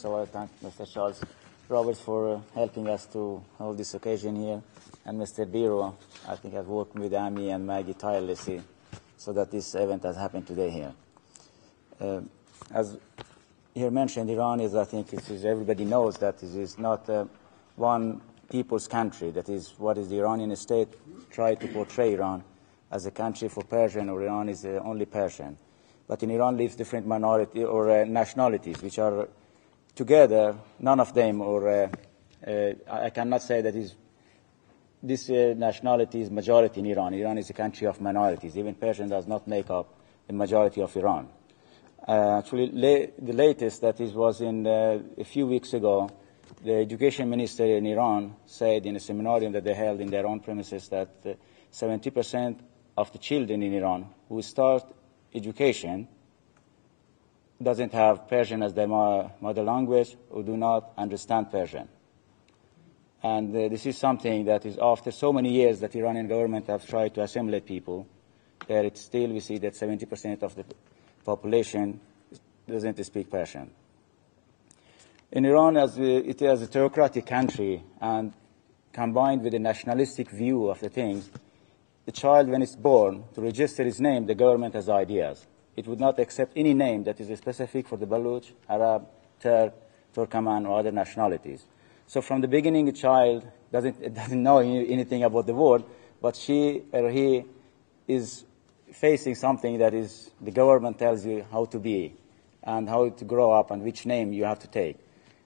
First of all, I thank Mr. Charles Roberts for helping us to hold this occasion here, and Mr. Biro, I think, has worked with Amy and Maggie tirelessly so that this event has happened today here. As here mentioned, Iran is, I think, everybody knows that it is not one people's country. That is what is the Iranian state tried to portray Iran as a country for Persian, or Iran is only Persian. But in Iran lives different minority or nationalities, which are together, none of them, or I cannot say that this nationality is majority in Iran. Iran is a country of minorities. Even Persian does not make up the majority of Iran. Actually, the latest that was in a few weeks ago, the education minister in Iran said in a seminarium that they held in their own premises that 70% of the children in Iran who start education doesn't have Persian as their mother language or do not understand Persian. And this is something that is after so many years that the Iranian government have tried to assimilate people, that it's still we see that 70% of the population doesn't speak Persian. In Iran, as it is a theocratic country and combined with a nationalistic view of the things, the child, when it's born, to register his name, the government has ideas. It would not accept any name that is specific for the Baloch, Arab, Turk, Turkmen, or other nationalities. So from the beginning, a child doesn't know anything about the world, but she or he is facing something that is the government tells you how to be and how to grow up and which name you have to take.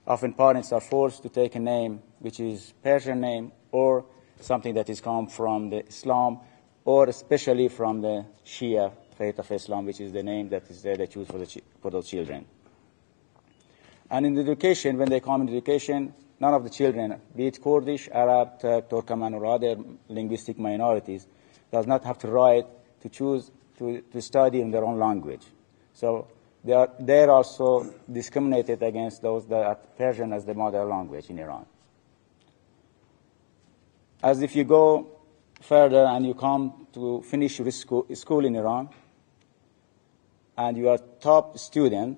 Often parents are forced to take a name which is Persian name or something that is come from the Islam, or especially from the Shia faith of Islam, which is the name that is there they choose for those children. And in education, when they come in education, none of the children, be it Kurdish, Arab, Turk, Turkmen, or other linguistic minorities, does not have to write to choose to study in their own language. So they're also discriminated against those that are Persian as their mother language in Iran. As if you go further and you come to finish your school in Iran, and you are top student,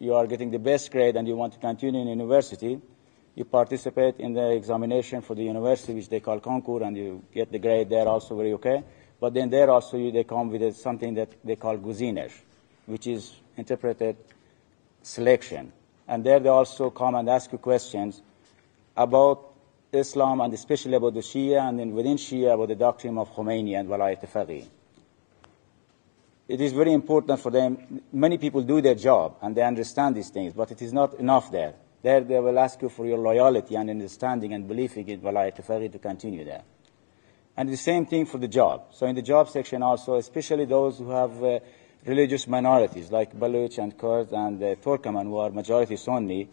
you are getting the best grade and you want to continue in university, you participate in the examination for the university, which they call concours, and you get the grade there also very okay. But then there also they come with something that they call guzinesh, which is interpreted selection. And there they also come and ask you questions about Islam and especially about the Shia, and then within Shia about the doctrine of Khomeini and Walayat Faqih. It is very important for them. Many people do their job and they understand these things, but it is not enough there. There they will ask you for your loyalty and understanding and believing in Walayat Faqih to continue there. And the same thing for the job. So in the job section also, especially those who have religious minorities like Baloch and Kurds and Turkmen, who are majority Sunni,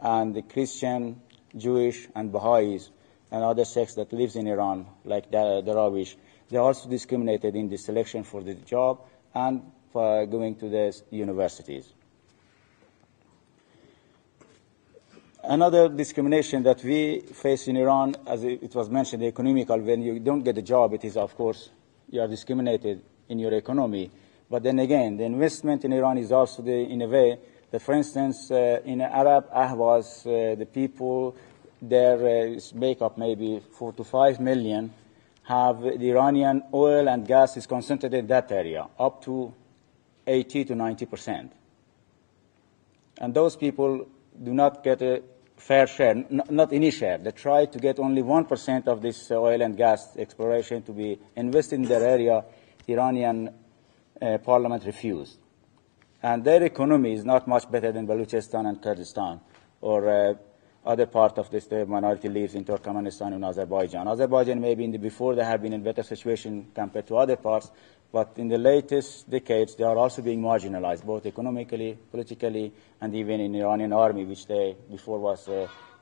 and the Christian, Jewish, and Baha'is, and other sects that lives in Iran, like the Darawish, they are also discriminated in the selection for the job and for going to the universities. Another discrimination that we face in Iran, as it was mentioned, the economical, when you don't get a job, it is, of course, you are discriminated in your economy. But then again, the investment in Iran is also in a way that, for instance, in Arab Ahvaz, the people there make up maybe 4 to 5 million, have the Iranian oil and gas is concentrated in that area, up to 80 to 90%. And those people do not get a fair share, not any share. They try to get only 1% of this oil and gas exploration to be invested in their area. The Iranian parliament refused. And their economy is not much better than Balochistán and Kurdistan, or other part of this minority lives in Turkmenistan and Azerbaijan. Azerbaijan maybe before they have been in better situation compared to other parts, but in the latest decades they are also being marginalized, both economically, politically, and even in the Iranian army, which they before was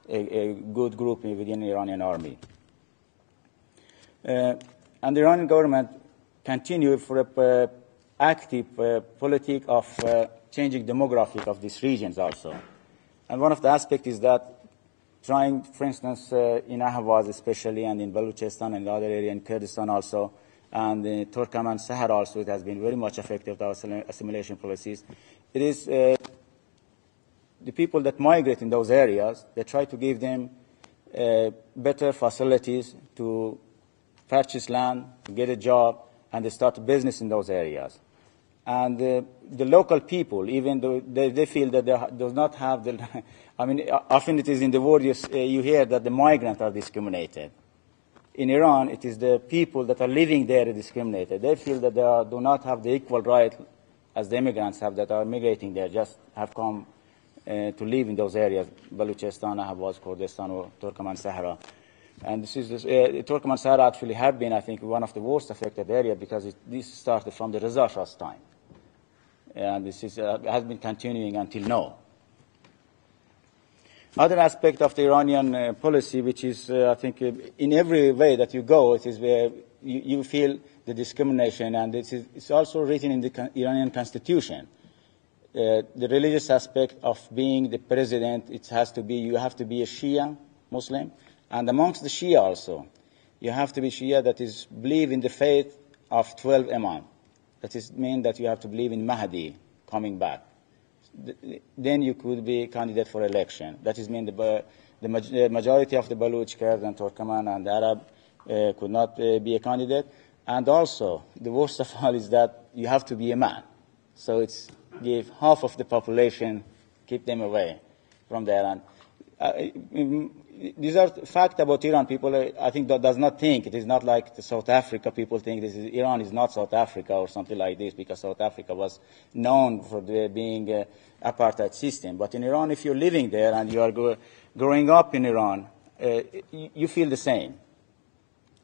a good group within the Iranian army. And the Iranian government continued for a active politic of changing demographic of these regions also. And one of the aspects is that trying, for instance, in Ahvaz especially, and in Balochistán and the other area in Kurdistan also, and in Turkmen Sahara also, it has been very much affected by our assimilation policies. It is the people that migrate in those areas, they try to give them better facilities to purchase land, to get a job, and they start a business in those areas. And the local people, even though they feel that they do not have the, I mean, often it is in the world you hear that the migrants are discriminated. In Iran, it is the people that are living there discriminated. They feel that they do not have the equal right as the immigrants have that are migrating there, just have come to live in those areas, Balochestan, Ahvaz, Kurdistan, or Turkmen Sahara. And this is Turkmen Sahara actually have been, I think, one of the worst affected areas because this started from the Reza Shah's time. And this has been continuing until now. Other aspect of the Iranian policy, which is, I think, in every way that you go, it is where you feel the discrimination, and it's also written in the Iranian constitution. The religious aspect of being the president, it has to be, you have to be a Shia Muslim, and amongst the Shia also, you have to be Shia that is believe in the faith of 12 Imam. That is mean that you have to believe in Mahdi coming back. Then you could be a candidate for election. That is mean the majority of the Baloch, Kurd, and Turkmen and Arab could not be a candidate. And also, the worst of all is that you have to be a man. So it's give half of the population, keep them away from there. And these are facts about Iran. People, I think, that does not think. It is not like the South Africa. People think Iran is not South Africa or something like this because South Africa was known for being an apartheid system. But in Iran, if you're living there and you are growing up in Iran, you feel the same.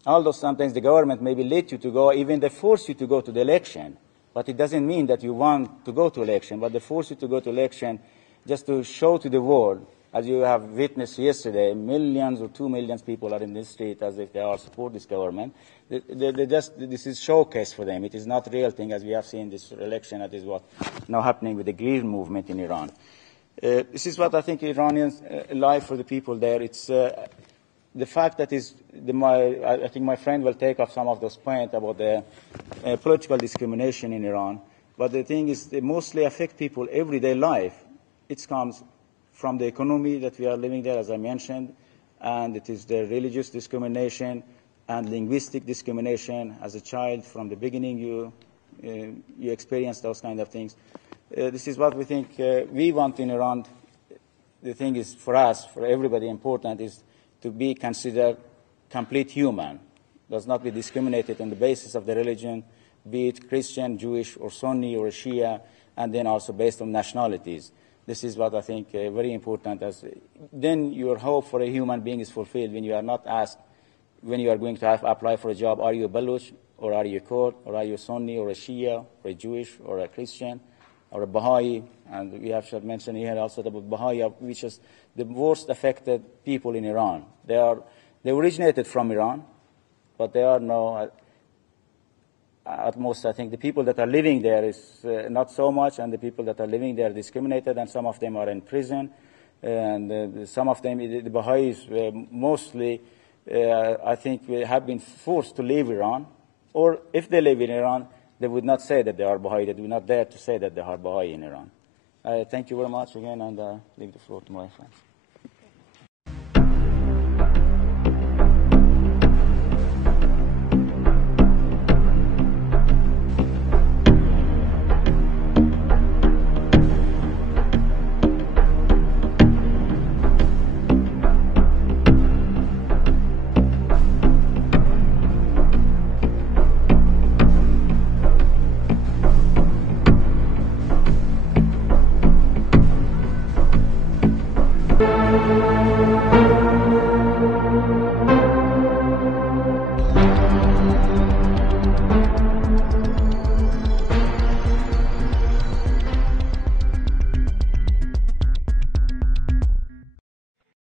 Although sometimes the government maybe let you to go, even they force you to go to the election. But it doesn't mean that you want to go to election, but they force you to go to election just to show to the world, as you have witnessed yesterday, millions or 2 million people are in the street as if they all support this government. This is showcase for them. It is not a real thing, as we have seen this election. That is what now happening with the Green movement in Iran. This is what I think Iranians life for the people there. It's the fact that I think my friend will take up some of those points about the political discrimination in Iran. But the thing is, they mostly affect people everyday life. It comes from the economy that we are living there, as I mentioned, and it is the religious discrimination and linguistic discrimination. As a child, from the beginning, you experience those kind of things. This is what we think we want in Iran. The thing is, for us, for everybody important, is to be considered complete human, does not be discriminated on the basis of the religion, be it Christian, Jewish, or Sunni, or Shia, and then also based on nationalities. This is what I think very important. Then your hope for a human being is fulfilled when you are not asked, when you are going to apply for a job, are you a Baloch, or are you a Kurd, or are you a Sunni, or a Shia, or a Jewish, or a Christian, or a Baha'i. And we have should mention here also about Baha'i, which is the worst affected people in Iran. They originated from Iran, but they are now, at most, I think the people that are living there is not so much, and the people that are living there are discriminated, and some of them are in prison, and some of them, the Baha'is, mostly, I think, have been forced to leave Iran, or if they live in Iran, they would not say that they are Baha'i. They would not dare to say that they are Baha'i in Iran. Thank you very much again, and leave the floor to my friends.